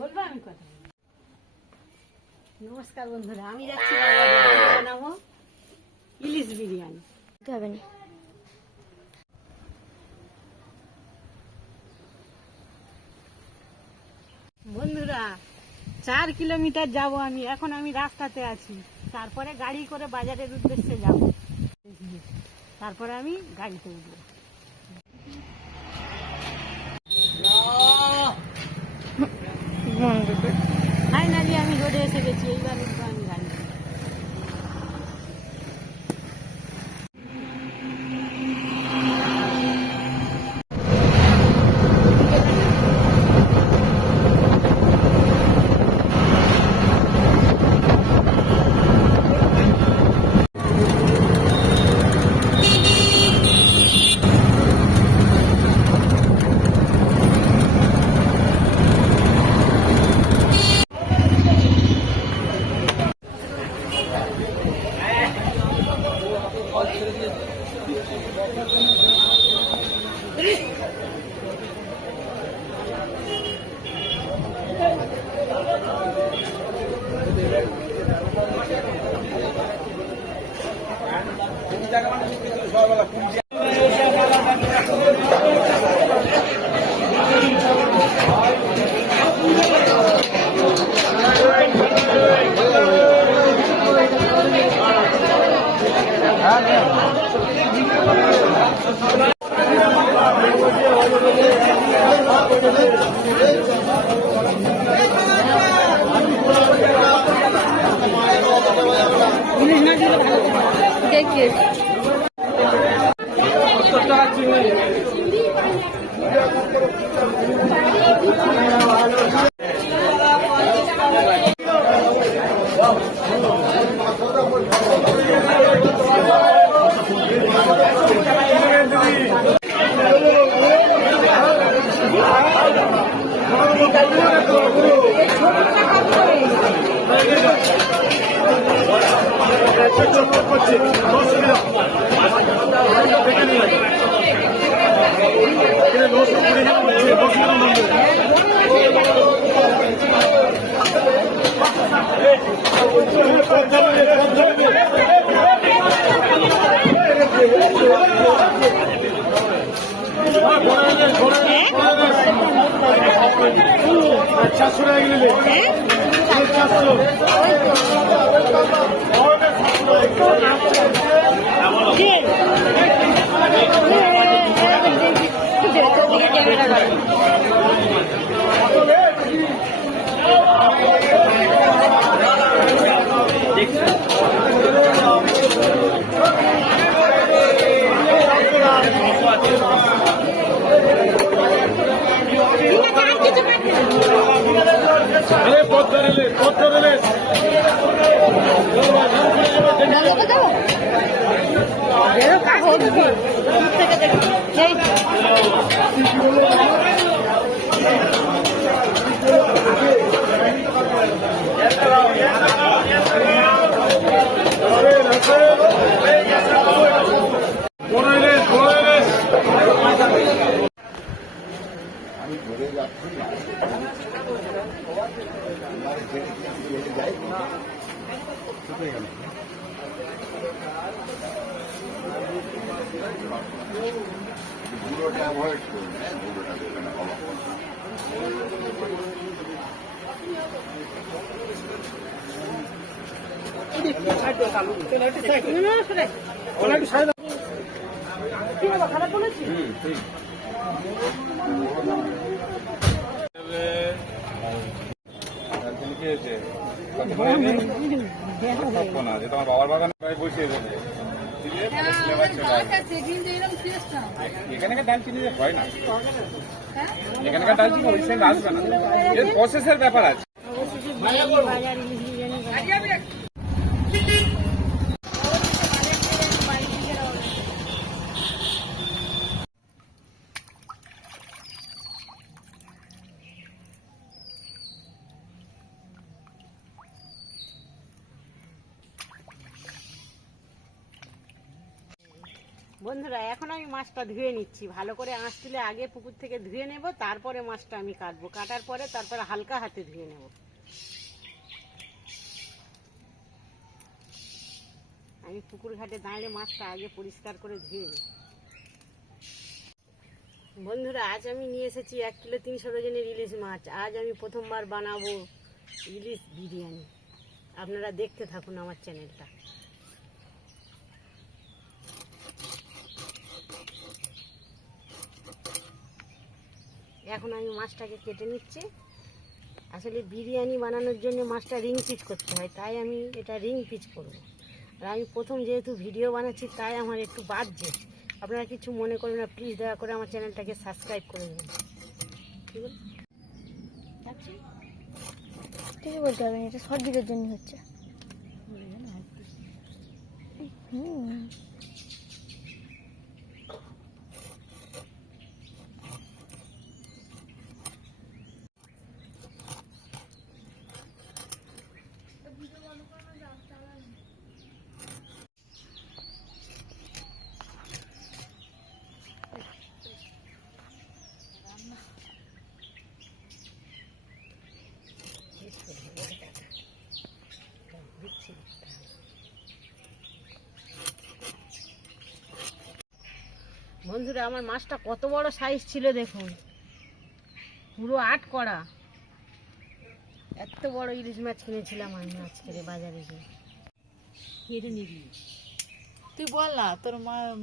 বলবো আমি কথা। নমস্কার বন্ধুরা, আমি যাচ্ছি বানাবো ইলিশ বিরিয়ানি। হবে না বন্ধুরা, 4 কিলোমিটার যাব আমি। এখন আমি রাস্তাতে আছি, তারপরে গাড়ি করে বাজারের উদ্দেশ্যে যাব। তারপরে আমি গাড়িতে উঠবো। ফাইনালি আমি রোডে এসে গেছি। এইবার উঠবো আমি গাড়ি। देखिए খারাপ বলেছি। তোমার বাবার বাগানে বসিয়ে দেবে এখানকার ডালচিনি হয় না, এখানকার ডালচিনি ওই সাইড আসবে না, এর প্রসেসের ব্যাপার আছে। বন্ধুরা এখন আমি মাছটা ধুয়ে নিচ্ছি, ভালো করে আঁশ তুলে আগে পুকুর থেকে ধুয়ে নেব, তারপরে মাছটা আমি কাটবো, কাটার পরে তারপরে হালকা হাতে ধুয়ে নেব। আমি পুকুর ঘাটে দাঁড়িয়ে মাছটা আগে পরিষ্কার করে ধুয়ে নিই। বন্ধুরা আজ আমি নিয়ে এসেছি 1 কিলো 300 ওজনের ইলিশ মাছ। আজ আমি প্রথমবার বানাবো ইলিশ বিরিয়ানি। আপনারা দেখতে থাকুন আমার চ্যানেলটা। এখন আমি মাছটাকে কেটে নিচ্ছি। আসলে বিরিয়ানি বানানোর জন্য মাছটা রিং পিচ করতে হয়, তাই আমি এটা রিং পিচ করব। আর আমি প্রথম যেহেতু ভিডিও বানাচ্ছি তাই আমার একটু বাজছে, আপনারা কিছু মনে করবেন না, প্লিজ দয়া করে আমার চ্যানেলটাকে সাবস্ক্রাইব করে দেবেন। ঠিক আছে, কিছু বলতে হবে না, এটা শর্ট ভিডিওর জন্য হচ্ছে। বন্ধুরা আমার মাছটা কত বড় সাইজ ছিল দেখুন, পুরো 8 কড়া। এত বড় ইলিশ মাছ কিনেছিলাম আমি আজকে বাজারে গিয়ে। কেটে নিবি, তুই বল না, তোর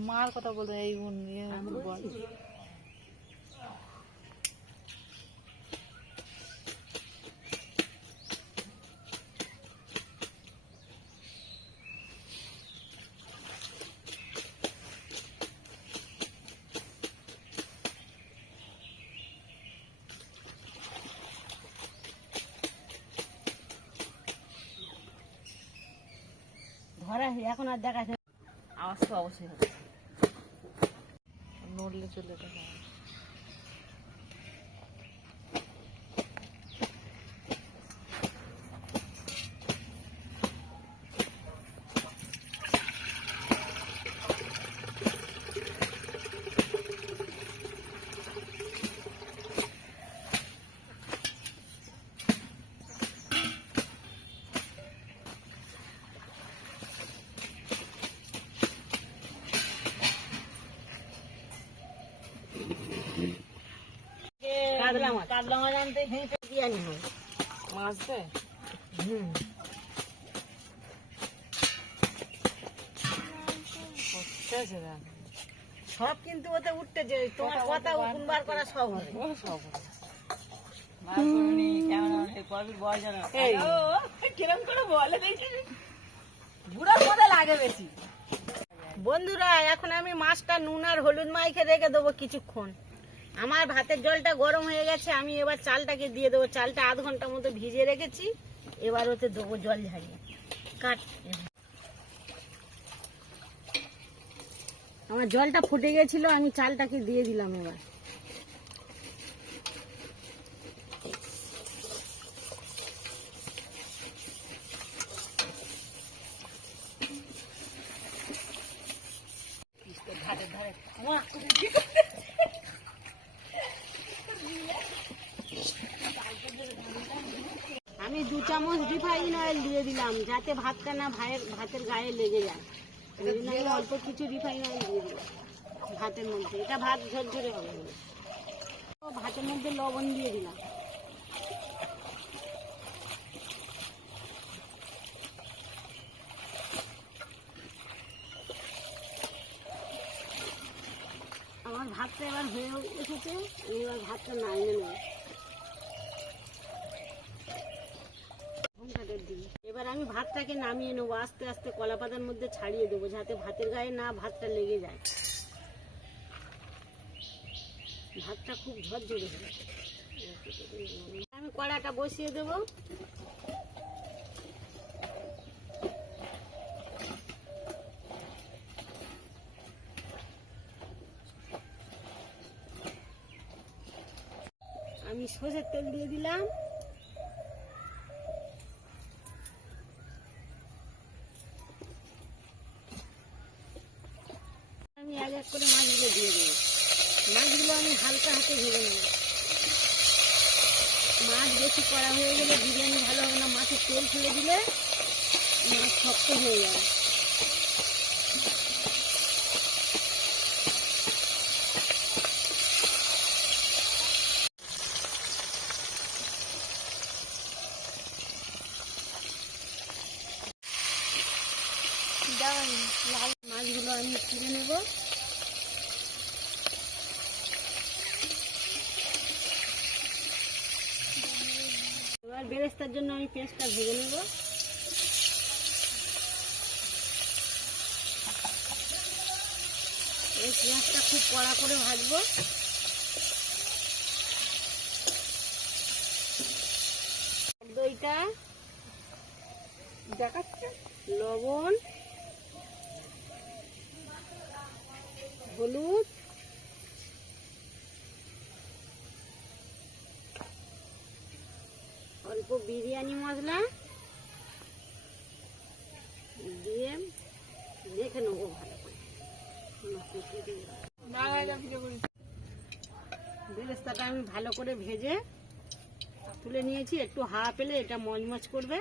মার কথা বলতে এই বল। ধরা এখন আর দেখা যায় আওয়াজ তো অবশ্যই হবে, নড়লে চলে দেখা। কাতলা মাছ আনতে বিরিয়ানি হয় মাছ দে। সব কিন্তু ওতে উঠতেছে, তোমার কথা উকুনবার করা সব হবে। কিরম করে বলে দেখি, বুড়ার মধ্যে লাগে বেশি। বন্ধুরা এখন আমি মাছটা নুন আর হলুদ মাইখে রেখে দেবো কিছুক্ষণ। আমার ভাতের জলটা গরম হয়ে গেছে, আমি এবার চালটাকে দিয়ে দেবো। চালটা আধ ঘন্টা মতো ভিজিয়ে রেখেছি, এবার ওতে দেবো জল ঝারিয়ে। কাট, আমার জলটা ফুটে গেছিল, আমি চালটাকে দিয়ে দিলাম। এবার ঘাটের ধারে আমি 2 চামচ রিফাইন অয়েল দিয়ে দিলাম, যাতে ভাতটা না ভাতের গায়ে লেগে যায়। আমি অল্প কিছু রিফাইন অয়েল দিয়ে দিলাম ভাতের মধ্যে, এটা ভাত ঝরঝরে হবে। ভাতের মধ্যে লবণ দিয়ে দিলাম। আমার ভাতটা এবার হয়ে এসেছে, এবার ভাতটা নামিয়ে নেব। এবার আমি ভাতটাকে নামিয়ে নেবো, আস্তে আস্তে কলা পাতার মধ্যে ছাড়িয়ে দেবো, যাতে ভাতের গায়ে না ভাতটা লেগে যায়। ভাতটা খুব ঝরঝরে হবে। আমি কড়াটা বসিয়ে দেবো। আমি সরষের তেল দিয়ে দিলাম। আমি এক এক করে মাছগুলো দিয়ে দেবো। মাছগুলো আমি হালকা হাতে ভেজে নেব। মাছ বেশি কড়া হয়ে গেলে বিরিয়ানি ভালো হবে না, মাছের তেল ফেলে দিলে মাছ শক্ত হয়ে যাবে। মাছগুলো আমি তুলে নেব। এবার বেরেস্তার জন্য আমি পেঁয়াজটা ভেজে নেব। এই পেঁয়াজটা খুব কড়া করে ভাজবো। দইটা দেখাচ্ছে, লবণ, হলুদ, অল্প বিরিয়ানি মশলা দিয়ে দেখে নেবো ভালো করে। বেরেস্তাটা আমি ভালো করে ভেজে তুলে নিয়েছি। একটু হাওয়া পেলে এটা মচমচ করবে।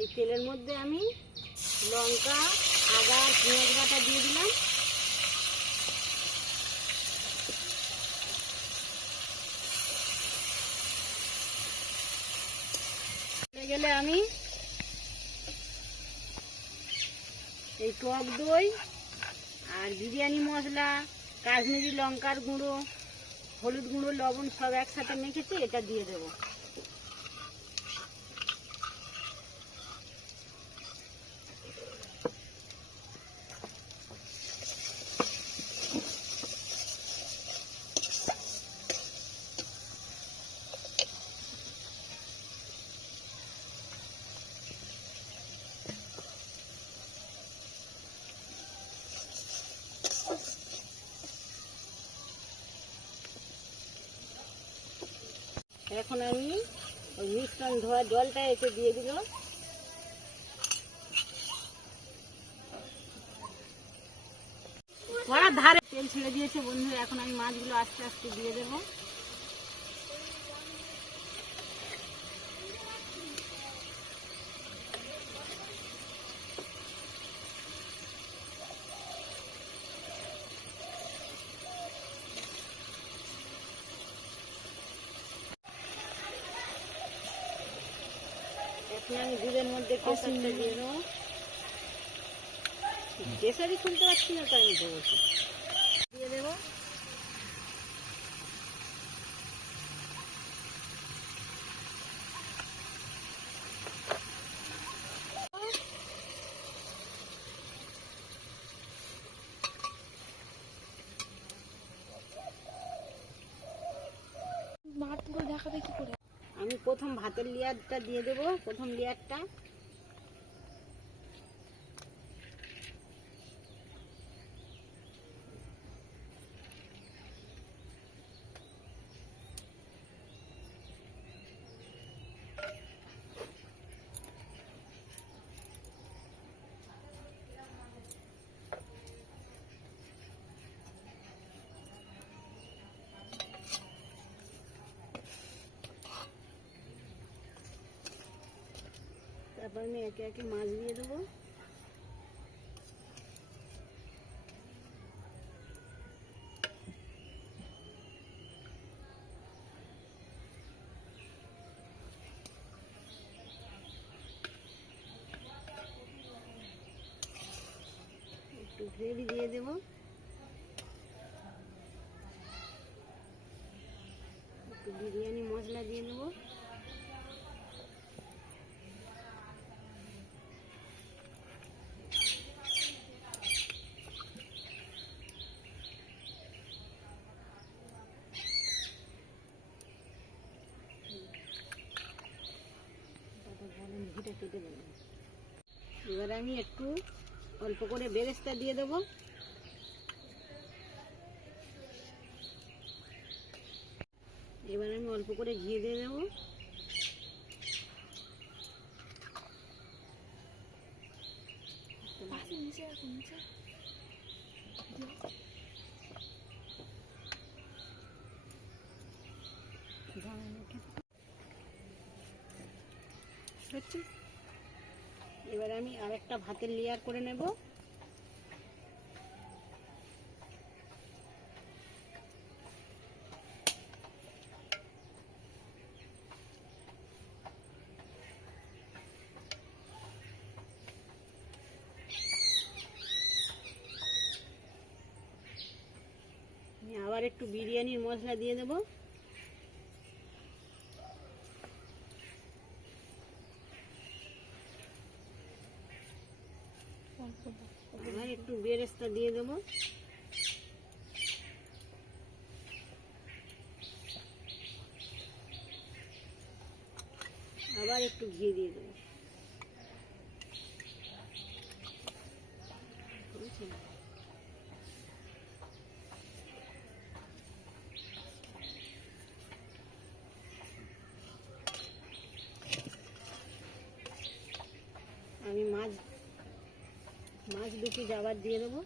এই তেলের মধ্যে আমি লঙ্কা, আদা, পেঁয়াজ বাটা দিয়ে দিলাম। হয়ে গেলে আমি এই টক দই আর বিরিয়ানি মশলা, কাশ্মীরি লঙ্কার গুঁড়ো, হলুদ গুঁড়ো, লবণ সব একসাথে মেখেছি, এটা দিয়ে দেবো। এখন আমি ওই মিশ্রণ ধোয়া জলটা এসে দিয়ে দিল। কড়ার ধারে তেল ছেড়ে দিয়েছে বন্ধুরা। এখন আমি মাছগুলো আস্তে আস্তে দিয়ে দেবো। এখন আমি দুধের মধ্যে কেশরটা দিয়ে দেবো। কেশরই খুলতে পারছি না, তো আমি দেবো দিয়ে দেবো। আমি প্রথম ভাতের লেয়ারটা দিয়ে দেবো, প্রথম লেয়ারটা। তারপর আমি একে একে মাছ দিয়ে দেবো। একটু গ্রেভি দিয়ে দেবো, একটু বিরিয়ানি মশলা দিয়ে দেবো। ঘিটা কেটে দেবো। এবারে আমি একটু অল্প করে বেরেস্তা দিয়ে দেবো। এবার আমি অল্প করে ঘি দিয়ে দেবো। এবার আমি আরেকটা ভাতের লেয়ার করে নেব। আবার একটু বিরিয়ানির মশলা দিয়ে দেব। আবার একটু বেরেস্তা দিয়ে দেব। আবার একটু ঘি দিয়ে দেব। আমি মাছ দুটি আবার দিয়ে দেবো।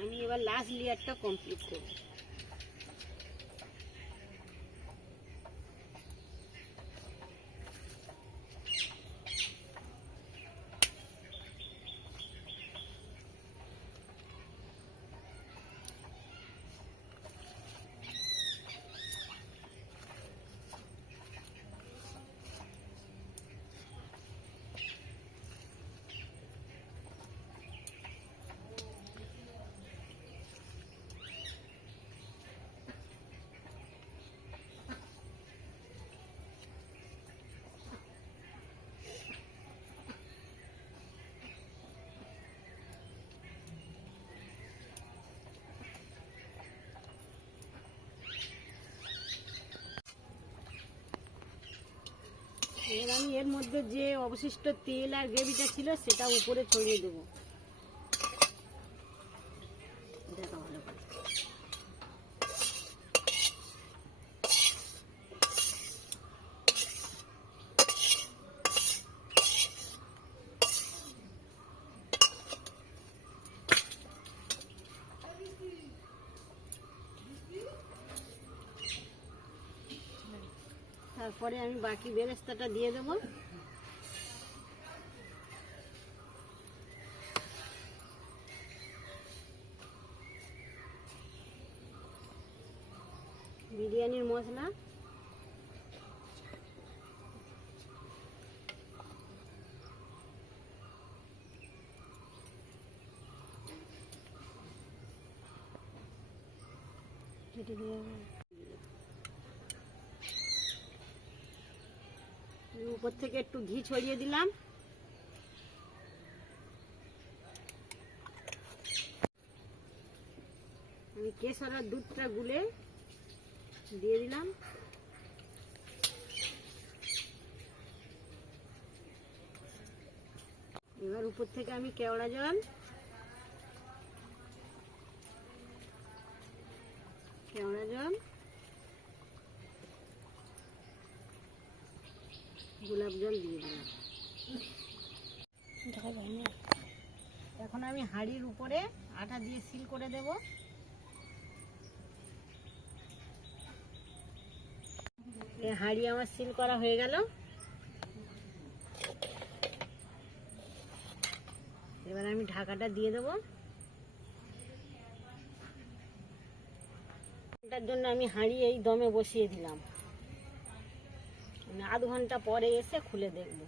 আমি এবার লাস্ট লেয়ারটা কমপ্লিট করব। এবার আমি এর মধ্যে যে অবশিষ্ট তেল আর গ্রেভিটা ছিল সেটা উপরে ছড়িয়ে দেবো। দেখা ভালো করে। তারপরে আমি বাকি বেরেস্তাটা দিয়ে দেবো। বিরিয়ানির মশলা, উপর থেকে একটু ঘি ছড়িয়ে দিলাম। আমি কেশরের দুধটা গুলে দিয়ে দিলাম। এবার উপর থেকে আমি কেওড়া জল, গোলাপ জল দিয়ে দিলাম। এখন আমি হাঁড়ির উপরে আটা দিয়ে সিল করে দেব। এই হাঁড়ি আমার সিল করা হয়ে গেল। এবার আমি ঢাকাটা দিয়ে দেবো। এটার জন্য আমি হাঁড়ি এই দমে বসিয়ে দিলাম। আধ ঘন্টা পরে এসে খুলে দেখব।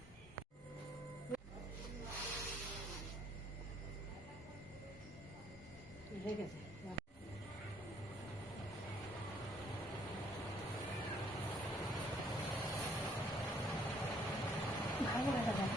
ভালো দেখা যায়।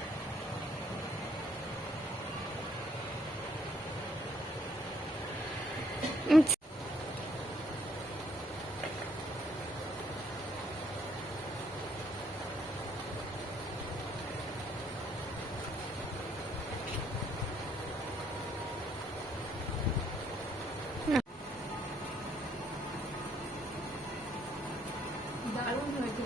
দারুণ হয়েছে।